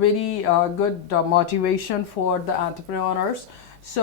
very good motivation for the entrepreneurs. So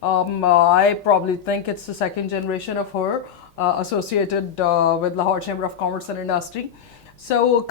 I probably think it's the second generation of her associated with Lahore Chamber of Commerce and Industry. So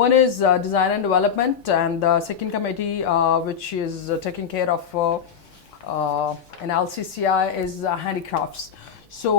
One is design and development and the second committee which is taking care of in LCCI is handicrafts. So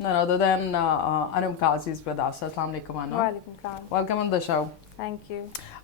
none other than Anum Qazi is with us. Assalamu alaikum Anum. Walaikum salam. Welcome on the show. Thank you.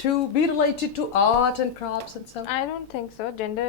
to be related to art and crafts and stuff? I don't think so. Gender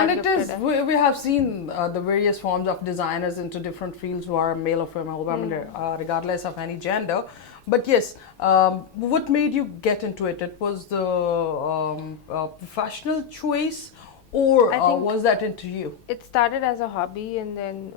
And it is, we have seen the various forms of designers into different fields who are male or female women, regardless of any gender. But yes, what made you get into it? It was the professional choice or was that into you? It started as a hobby and then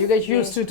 you get used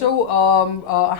So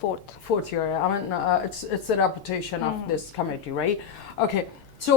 Fourth year. I mean, it's the reputation of this committee, right? Okay. So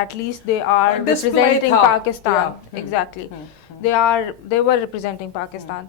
at least they are representing Pakistan. Exactly. They were representing Pakistan.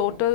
total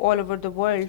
all over the world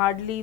hardly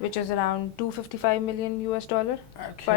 which is around $255 million per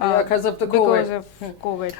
because of COVID.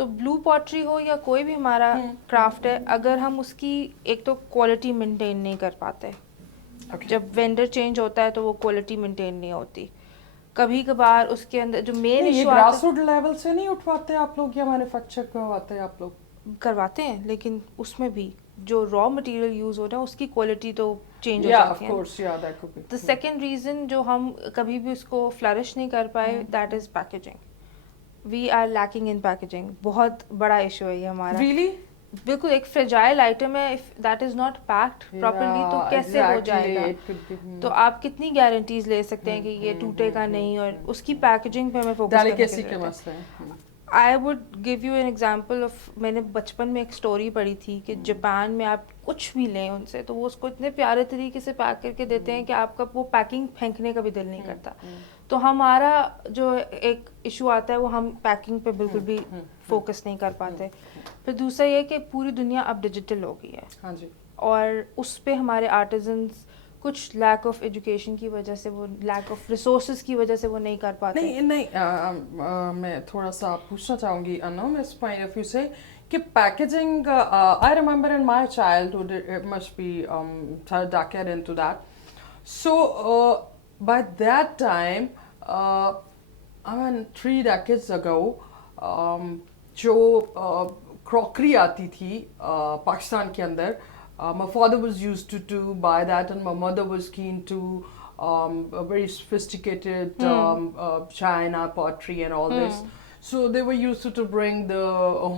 تو بلو pottery ہو یا کوئی بھی ہمارا craft ہے, اگر ہم اس کی ایک تو کوالٹی مینٹین نہیں کر پاتے, جب وینڈر چینج ہوتا ہے تو وہ کوالٹی مینٹین نہیں ہوتی. کبھی کبھار اس کے اندر جو main issue grass root level سے نہیں اٹھواتے آپ لوگ یا مینوفیکچر کرواتے ہیں آپ لوگ؟ کرواتے ہیں, لیکن اس میں بھی جو را مٹیریل یوز ہو رہا ہے اس کی کوالٹی تو چینج ہو جاتی ہے. دا سیکنڈ ریزن جو ہم کبھی بھی اس کو فلرش نہیں کر پائے, that is packaging. We are lacking in packaging. بہت بڑا ایشو ہے یہ ہمارا. بالکل ایک فریجائل آئٹم ہے, if that is not packed properly تو کیسے ہو جائے گا. تو آپ کتنی گارنٹیز لے سکتے ہیں کہ یہ ٹوٹے گا نہیں, اور اس کی پیکیجنگ پہ ہمیں فوکس کرنے کی ضرورت ہے. I would give you an example of, میں نے بچپن میں ایک اسٹوری پڑھی تھی کہ جاپان میں آپ کچھ بھی لیں ان سے تو وہ اس کو اتنے پیارے طریقے سے پیک کر کے دیتے ہیں کہ آپ کا وہ پیکنگ پھینکنے کا بھی دل نہیں کرتا. تو ہمارا جو ایک ایشو آتا ہے وہ ہم پیکنگ پہ بالکل بھی فوکس نہیں کر پاتے. پھر دوسرا یہ کہ پوری دنیا اب ڈیجیٹل ہو گئی ہے, اور اس پہ ہمارے آرٹیزنس کچھ لیک آف ایجوکیشن کی وجہ سے, وہ لیک آف ریسورسز کی وجہ سے وہ نہیں کر پاتے. نہیں, میں تھوڑا سا پوچھنا چاہوں گی انو اس پوائنٹ آف ویو سے کہ packaging, I remember in my childhood it must be 3rd decade into that. So by that time, I mean 3 decades ago, جو کراکری آتی تھی پاکستان کے اندر, my father was used to buy that, and my mother was keen to a very sophisticated china pottery and all this. So they were used to bring the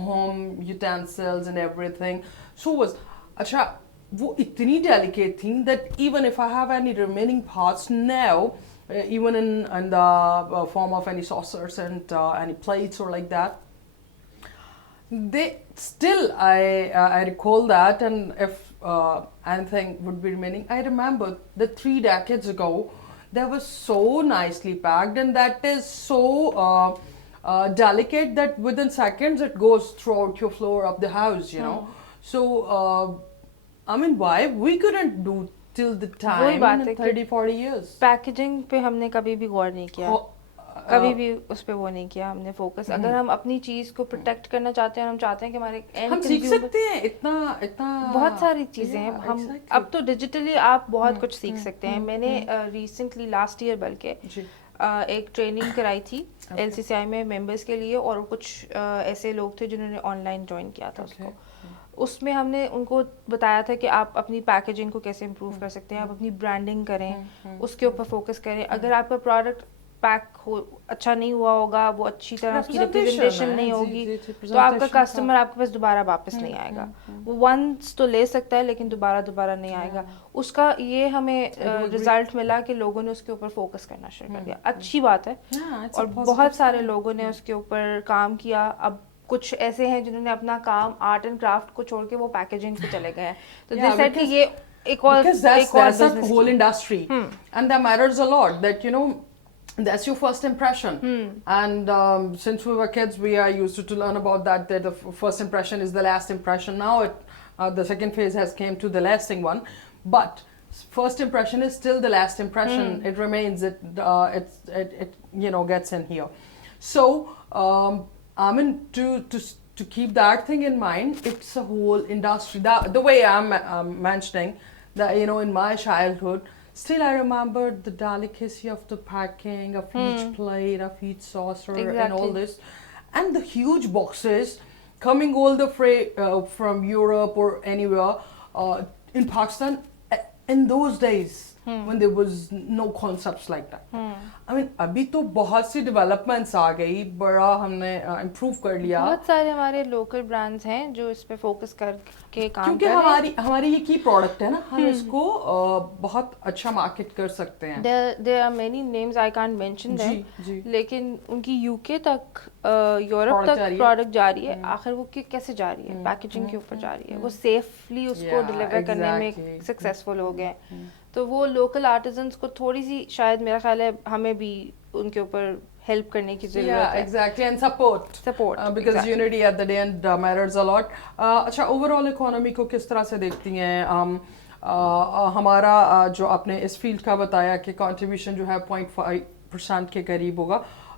home utensils and everything. So was acha wo itni delicate thing that even if I have any remaining parts now, even in the form of any saucers and any plates or like that, they still I recall that. And if anything would be remaining, I remember that 3 decades ago they were so nicely packed, and that is so delicate that within seconds it goes throughout your floor of the house, you know. So I mean, why we couldn't do till the time in 30-40 years. Packaging پہ ہم نے کبھی بھی غور نہیں کیا, کبھی بھی اس پہ وہ نہیں کیا ہم نے فوکس. اگر ہم اپنی چیز کو پروٹیکٹ کرنا چاہتے ہیں, ہم چاہتے ہیں کہ ہمارے ہم سیکھ سکتے ہیں اتنا بہت ساری چیزیں ہیں. ہم اب تو ڈیجیٹلی آپ بہت کچھ سیکھ سکتے ہیں. میں نے ریسنٹلی لاسٹ ایئر بلکہ ایک ٹریننگ کرائی تھی LCCI میں ممبرس کے لیے, اور کچھ ایسے لوگ تھے جنہوں نے آن لائن جوائن کیا تھا اس کو. اس میں ہم نے ان کو بتایا تھا کہ آپ اپنی پیکیجنگ کو کیسے امپروو کر سکتے ہیں, آپ اپنی برانڈنگ کریں, اس کے اوپر فوکس کریں. اگر آپ کا پروڈکٹ پیک اچھا نہیں ہوا ہوگا, وہ اچھی طرح اس کی ریپرزنٹیشن نہیں ہوگی, تو آپ کا کسٹمر آپ کے پاس دوبارہ واپس نہیں آئے گا. وہ ونس تو لے سکتا ہے لیکن دوبارہ نہیں آئے گا. اس کا یہ ہمیں رزلٹ ملا کہ لوگوں نے اس کے اوپر فوکس کرنا شروع کر دیا. اچھی بات ہے, اور بہت سارے لوگوں نے اس کے اوپر کام کیا. اب کچھ ایسے ہیں جنہوں نے اپنا کام آرٹ اینڈ کرافٹ کو چھوڑ کے وہ پیکیجنگ پہ چلے گئے ہیں. تو دے سیڈ کہ یہ ایک اور whole industry, and that matters a lot, that you know that's your first impression. And since we were kids, we are used to learn about that the first impression is the last impression. Now the second phase has came to the lasting one, but first impression is still the last impression. It remains, it you know gets in here. So I mean, to keep that thing in mind, it's a whole industry. The way I'm mentioning that, you know, in my childhood, still I remember the delicacy of the packing of each plate, of each saucer, and all this, and the huge boxes coming all the way from Europe or anywhere in Pakistan in those days. When there was no concepts like that. I mean, ابھی تو بہت سی developments آ گئی, بڑا ہم نے improve کر لیا. بہت سارے ہمارے لوکل برانڈز ہیں جو اس پہ فوکس کر کے کام کر رہے ہیں. کیونکہ ہماری یہ کی پروڈکٹ ہے نا, ہم اس کو بہت اچھا مارکیٹ کر سکتے ہیں. There are many names, I can't mention them, لیکن ان کی UK تک, یورپ تک پروڈکٹ جا رہی ہے. آخر وہ کیسے جا رہی ہے؟ پیکیجنگ کے اوپر جا رہی ہے. وہ سیفلی اس کو ڈلیور کرنے میں سکسیزفل ہو گئے. تو وہ لوکل آرٹیزنس کو تھوڑی سی, شاید میرا خیال ہے ہمیں بھی ان کے اوپر ہیلپ کرنے کی ضرورت ہے. Exactly, and support because unity at the day and matters a lot. اچھا, اوور آل اکانومی کو کس طرح سے دیکھتی ہیں؟ ہمارا جو آپ نے اس فیلڈ کا بتایا کہ کنٹریبیوشن جو ہے 0.5% کے قریب ہوگا,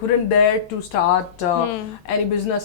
couldn't dare to start any business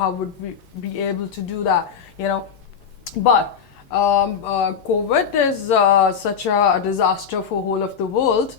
how would we be able to do that, you know. But COVID is such a disaster for whole of the world.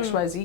XYZ,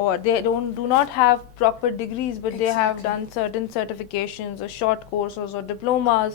or they do not have proper degrees but they have done certain certifications or short courses or diplomas,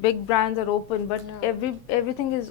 big brands are open but everything is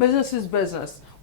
business is business.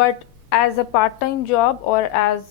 but as a part-time job or as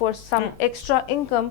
for some extra income,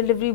delivery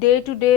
day to day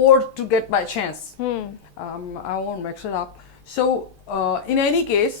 or to get by chance, I won't mix it up. So in any case,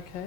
Okay.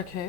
Okay.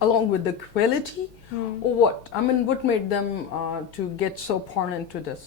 along with the quality, or what? I mean, what made them to get so poured into this?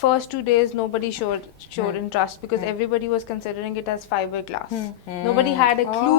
First 2 days nobody showed interest because everybody was considering it as fiberglass. Nobody had a clue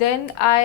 Then I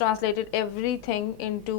translated everything into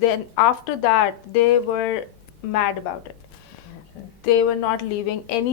Then after that they were mad about it. They were not leaving any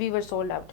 we were sold out.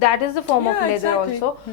that is the form of Yeah, leather exactly. also.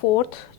4th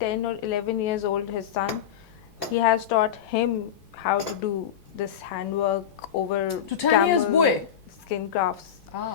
10 or 11 years old his son, he has taught him how to do this handwork over To 10 years boy? skin crafts। Ah.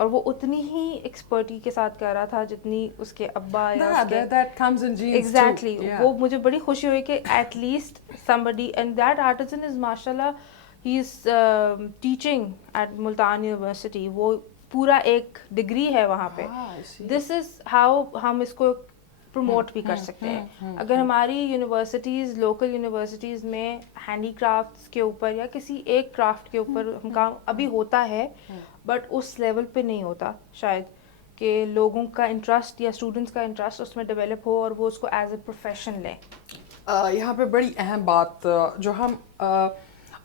اور وہ اتنی ہی expertise کے ساتھ کر رہا تھا جتنی اس کے ابا یا ایگزیکٹلی. وہ مجھے بڑی خوشی ہوئی کہ at least somebody and that artisan is mashallah he is teaching at Multan University. وہ پورا ایک ڈگری ہے وہاں پہ. دس از ہاؤ ہم اس کو پروموٹ بھی کر سکتے ہیں. اگر ہماری یونیورسٹیز لوکل یونیورسٹیز میں ہینڈی کرافٹس کے اوپر یا کسی ایک کرافٹ کے اوپر ہم کام ابھی ہوتا ہے بٹ اس لیول پہ نہیں ہوتا شاید کہ لوگوں کا انٹرسٹ یا اسٹوڈنٹس کا انٹرسٹ اس میں ڈیولپ ہو اور وہ اس کو ایز اے پروفیشن لیں. یہاں پہ بڑی اہم بات جو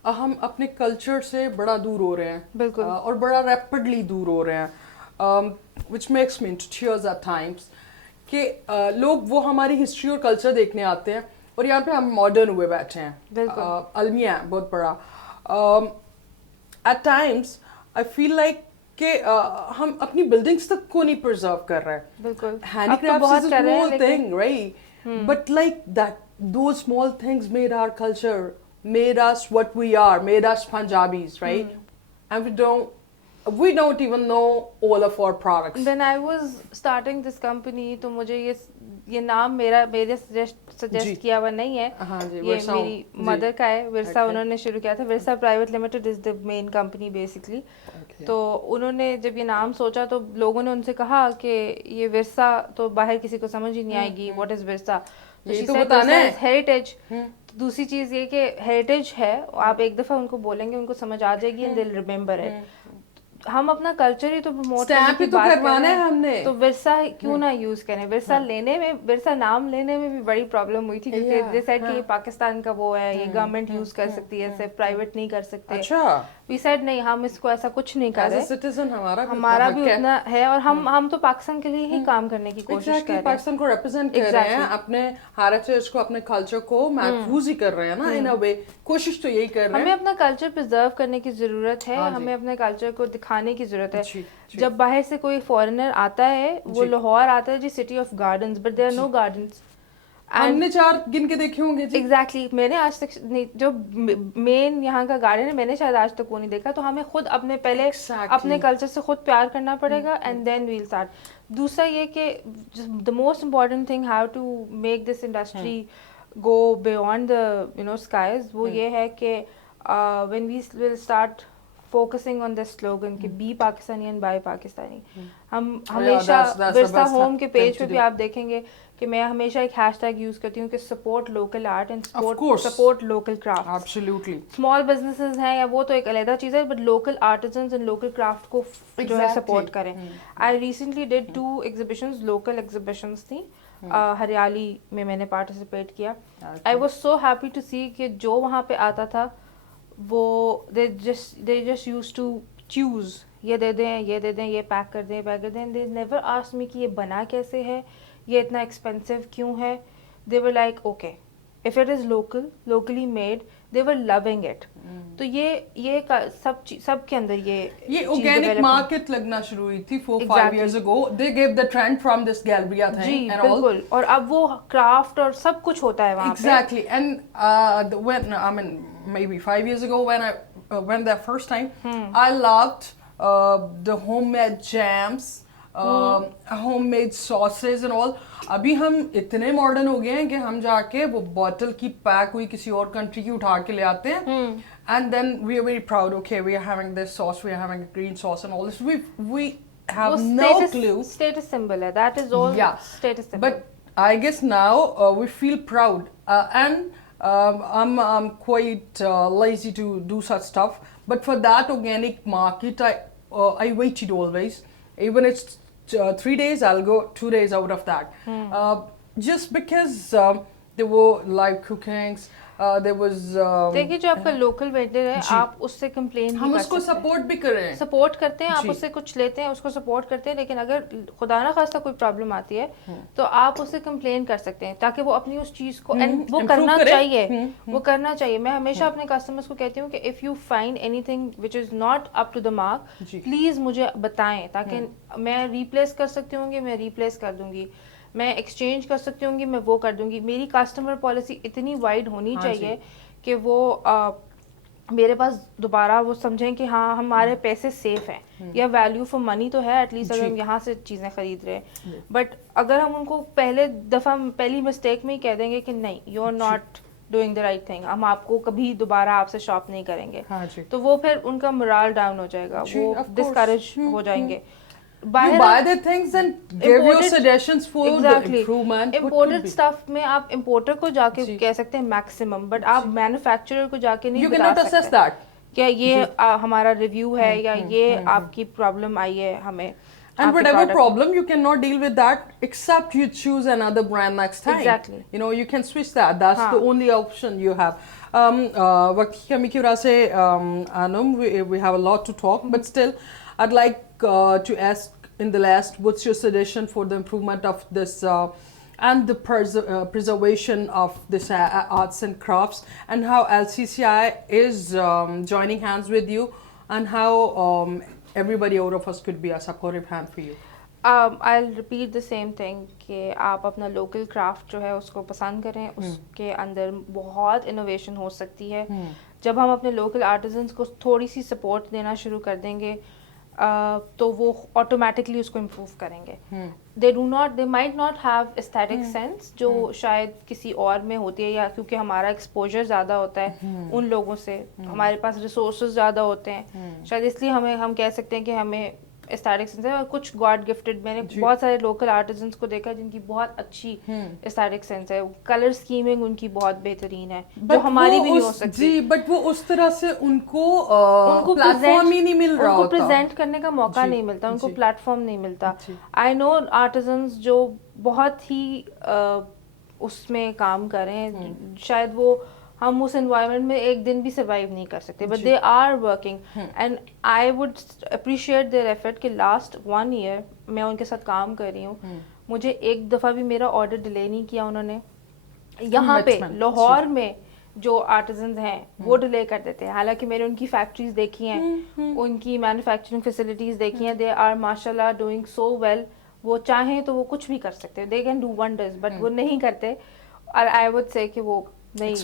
ہم اپنے کلچر سے بڑا دور ہو رہے ہیں. بالکل. اور بڑا ریپڈلی دور ہو رہے ہیں which makes me to tears at times کہ لوگ وہ ہماری ہسٹری اور کلچر دیکھنے آتے ہیں اور یہاں پہ ہم ماڈرن ہوئے بیٹھے ہیں. المیہ ہے بہت بڑا. At times I feel like کہ ہم اپنی بلڈنگس تک کو نہیں پرزرو کر رہے. بالکل. Handy crafts is a small thing right but like that those small things made our culture, made us what we are, made us Punjabis, right? And we don't even know all of our products. When I was starting this company تو مجھے یہ نام میرے suggest کیا ہوا نہیں ہے, یہ میری مدر کا ہے. ورثہ انہوں نے شروع کیا تھا. ورثہ پرائیویٹ لمیٹڈ از دا مین کمپنی بیسکلی. تو انہوں نے جب یہ نام سوچا تو لوگوں نے ان سے کہا کہ یہ ورثہ تو باہر کسی کو سمجھ ہی نہیں آئے گی, واٹ از ورثہ. ہیریٹیج. دوسری چیز یہ کہ ہیریٹیج ہے, آپ ایک دفعہ ان کو بولیں گے ان کو سمجھ آ جائے گی and they will remember it. ہم اپنا کلچر ہی تو پروموٹ کرنے ہم نے تو ورثہ کیوں نہ یوز کریں. ورثہ لینے میں ورثہ نام لینے میں بھی بڑی پرابلم ہوئی تھی کیونکہ دے سیڈ کہ یہ پاکستان کا وہ ہے, یہ گورنمنٹ یوز کر سکتی ہے, صرف پرائیویٹ نہیں کر سکتے. وی سیڈ نہیں, ہم اس کو ایسا کچھ نہیں کر رہے. ہمارا بھی اتنا ہے اور ہم تو پاکستان کے لیے ہی کام کرنے کی کوشش کر رہے ہیں. پاکستان کو ریپرزینٹ کر رہے ہیں, اپنے ہیریٹیج کو اپنے کلچر کو محفوظ ہی کر رہے ہیں نا ان اے وے. کوشش تو یہی کر رہے ہیں. ہمیں اپنا کلچر پرزرو کرنے کی ضرورت ہے, ہمیں اپنے کلچر کو دکھانے کی ضرورت ہے. جب باہر سے کوئی فارنر آتا ہے, وہ لاہور آتا ہے جی city of gardens, but there are no gardens. ہم نے 4 گن کے دیکھے ہوں گے. ایگزیکٹلی. میں نے آج تک جو مین یہاں کا گارڈن ہے میں نے شاید آج تک وہ نہیں دیکھا. تو ہمیں خود اپنے پہلے اپنے کلچر سے خود پیار کرنا پڑے گا اینڈ دین ویل اسٹارٹ. دوسرا یہ کہ the most important thing how to make this industry go beyond the skies, وہ یہ ہے کہ when we will start focusing on this slogan کہ be Pakistani and buy Pakistani. ہم ہمیشہ ورثہ ہوم کے پیج پہ بھی آپ دیکھیں گے کہ میں ہمیشہ ایک ہیش ٹیگ یوز کرتی ہوں کہ support local art and support local craft. Absolutely. Small businesses ہیں یا وہ تو ایک علیحدہ چیز ہے, but local artisans and local craft کو جو ہے سپورٹ کریں. I recently did 2 exhibitions, local exhibitions تھیں. ہریالی میں نے پارٹیسپیٹ کیا. I was so happy to see کہ جو وہاں پہ آتا تھا وہ they just used to choose, یہ دے دیں یہ دے دیں, یہ پیک کر دیں پیک کر دیں. they never asked me کہ یہ بنا کیسے ہے, یہ اتنا ایکسپینسو کیوں ہے. they were like okay if it is locally made, they were loving it. تو یہ سب کے اندر یہ organic market لگنا شروع ہوئی تھی 4-5 years ago. they gave the trend from this galleria thing and all. بالکل. اور اب وہ کرافٹ اور سب کچھ ہوتا ہے وہاں پہ. Exactly. And when I mean maybe 5 years ago when I went there first time, I loved the homemade jams, homemade sauces and all. ابھی ہم اتنے ماڈرن ہو گئے ہیں کہ ہم جا کے وہ بوٹل کی پیک ہوئی کسی اور کنٹری کی اٹھا کے لے آتے ہیں and then we are very proud, okay we are having this sauce, we are having a green sauce and all this. We have no clue. Status symbol hai, that is all. Yeah. Status symbol. But I guess now we feel proud and I'm quite lazy to do such stuff, but for that organic market I waited always. Even it's 3 days, I'll go 2 days out of that. Just because there were live cookings, there was دیکھیے جو آپ کا local vendor ہے آپ اس سے complain ہم اس کو support بھی کر رہے ہیں, سپورٹ کرتے ہیں, آپ اس سے کچھ لیتے ہیں, اس کو سپورٹ کرتے ہیں, لیکن اگر خدا نہ خواستہ کوئی پرابلم آتی ہے تو آپ اس سے کمپلین کر سکتے ہیں تاکہ وہ اپنی اس چیز کو وہ کرنا چاہیے, وہ کرنا چاہیے. میں ہمیشہ اپنے کسٹمرس کو کہتی ہوں کہ if you find anything which is not up to the mark, please مجھے بتائیں تاکہ میں ریپلیس کر سکتی ہوں گی, میں ریپلیس کر دوں گی, میں ایکسچینج کر سکتی ہوں گی, میں وہ کر دوں گی. میری کسٹمر پالیسی اتنی وائڈ ہونی چاہیے کہ وہ میرے پاس دوبارہ وہ سمجھیں کہ ہاں ہمارے پیسے سیف ہیں یا ویلیو فار منی تو ہے ایٹ لیسٹ اگر ہم یہاں سے چیزیں خرید رہے ہیں. بٹ اگر ہم ان کو پہلی مسٹیک میں ہی کہہ دیں گے کہ نہیں you are not doing the right thing, ہم آپ کو کبھی دوبارہ آپ سے شاپ نہیں کریں گے, تو وہ پھر ان کا morale ڈاؤن ہو جائے گا, وہ ڈسکریج ہو جائیں گے. You buy the things and give your suggestions for the improvement. Imported stuff میں آپ امپورٹر کو جا کے کہہ سکتے ہیں میکسیمم, بٹ آپ مینوفیکچرر کو جا کے نہیں بتا سکتے. You cannot assess that. کیا یہ ہمارا ریویو ہے یا یہ آپ کی پرابلم آئی ہے ہمیں. And whatever problem, you cannot deal with that except you choose another brand next time. Exactly. You know, you can switch that. That's the only option you have. وقت کی کمی کی وجہ سے Anum, we have a lot to talk, but still, I'd like to ask in the last, what's your suggestion for the improvement of this and the preservation of this arts and crafts, and how LCCI is joining hands with you, and how everybody out of us could be a supportive hand for you. I'll repeat the same thing کہ آپ اپنا local craft جو ہے اس کو پسند کریں, اس کے اندر بہت انوویشن ہو سکتی ہے. جب ہم اپنے لوکل آرٹیزنس کو تھوڑی سی سپورٹ دینا شروع کر دیں گے تو وہ آٹومیٹکلی اس کو امپروو کریں گے. they might not have aesthetic sense جو شاید کسی اور میں ہوتی ہے, یا کیونکہ ہمارا ایکسپوجر زیادہ ہوتا ہے ان لوگوں سے, ہمارے پاس ریسورسز زیادہ ہوتے ہیں, شاید اس لیے ہم کہہ سکتے ہیں کہ ہمیں اسٹیٹک سینس ہے. اور کچھ گاڈ گفٹڈ, میں نے بہت سارے لوکل آرٹیزنس کو دیکھا جن کی بہت اچھی اسٹیٹک سینس ہے, کلر اسکیمنگ ان کی بہت بہترین ہے جو ہماری بھی نہیں ہو سکتی. جی, بٹ وہ اس طرح سے ان کو پلیٹ فارم ہی نہیں مل رہا, ان کو پریزنٹ کرنے کا موقع نہیں ملتا, ان کو پلیٹ فارم نہیں ملتا. آئی نو آرٹیزنس جو بہت ہی اس میں کام کریں, شاید وہ ہم اس انوائرمنٹ میں ایک دن بھی سروائیو نہیں کر سکتے, but they are working, and I would appreciate their effort کہ لاسٹ 1 year میں ان کے ساتھ کام کر رہی ہوں, مجھے ایک دفعہ بھی میرا آرڈر ڈیلے نہیں کیا انہوں نے. یہاں پہ لاہور میں جو آرٹیزنز ہیں وہ ڈیلے کر دیتے ہیں, حالانکہ میں نے ان کی فیکٹریز دیکھی ہیں, ان کی مینوفیکچرنگ فیسلٹیز دیکھی ہیں, دے آر ماشاء اللہ ڈوئنگ سو ویل. وہ چاہیں تو وہ کچھ بھی کر سکتے ہیں, they can do wonders, but وہ نہیں کرتے. اور آئی وڈ سے کہ وہ نہیں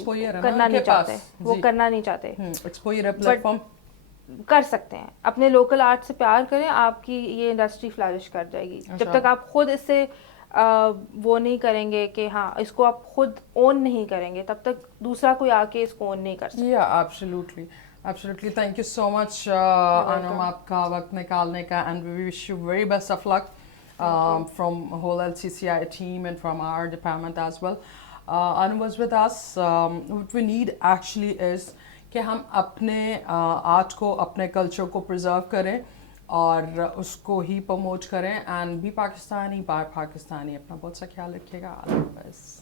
کرنا نہیں چاہتے, وہ کرنا نہیں چاہتے. کر سکتے ہیں, اپنے لوکل آرٹ سے پیار کریں, آپ کی یہ انڈسٹری فلرش کر جائے گی. جب تک آپ خود اس سے وہ نہیں کریں گے کہ ہاں اس کو آپ خود اون نہیں کریں گے, تب تک دوسرا کوئی آ کے اس کو اون نہیں کر سکتا. Absolutely absolutely. Thank you so much Anum, آپ کا وقت نکالنے کا, and we wish you very best of luck from whole LCCI team and from our department as well. Anum was with us. What we need actually is کہ ہم اپنے art کو, اپنے کلچر کو پرزرو کریں اور اس کو ہی پروموٹ کریں, اینڈ بھی پاکستانی بائی پاکستانی. اپنا بہت سا خیال رکھیے گا. اللہ حافظ.